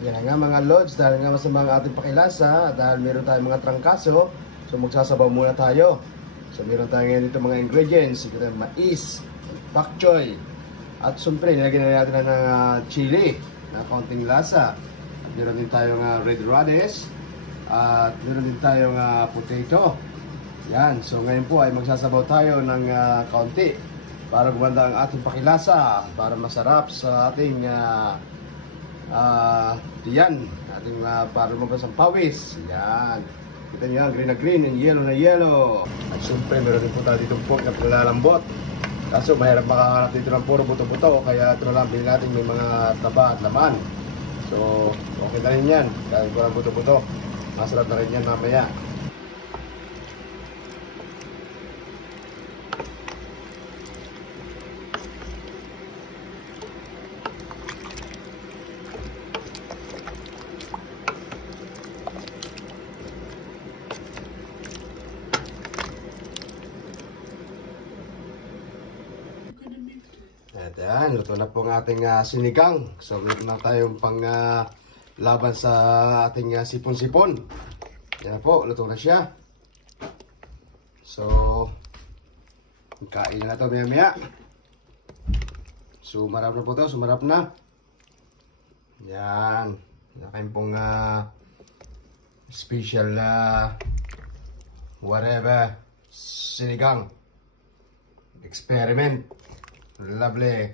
Yan nga mga lods, dahil nga masama ang ating pakilasa, dahil meron tayong mga trangkaso, so magsasabaw muna tayo. So meron tayo ngayon dito mga ingredients, ito yung mais, pak choy, at siyempre nilagyan na natin ng chili na kaunting lasa. At meron din tayong red radish, at meron din tayong potato. Yan, so ngayon po ay magsasabaw tayo ng kaunti para gumanda ang ating pakilasa, para masarap sa ating yan, ating para lumabas ang pawis. Yan, kita nyo yan, green na green and yellow na yellow. At syempre meron din po tayo ditong pork na pinalalambot, kaso mahirap makahanap dito ng puro buto-buto, kaya ito lang bilhin natin may mga taba at laman. So okay na rin yan, dahil ko ng buto-buto, masarap na rin yan mamaya. At yan, luto na po ang ating sinigang. So meron na tayong pang laban sa ating sipon-sipon. Yan po, luto na siya. So kain na ito maya-maya. Sumarap na po ito, sumarap na. Yan, nakain pong special whatever sinigang experiment. Lovely.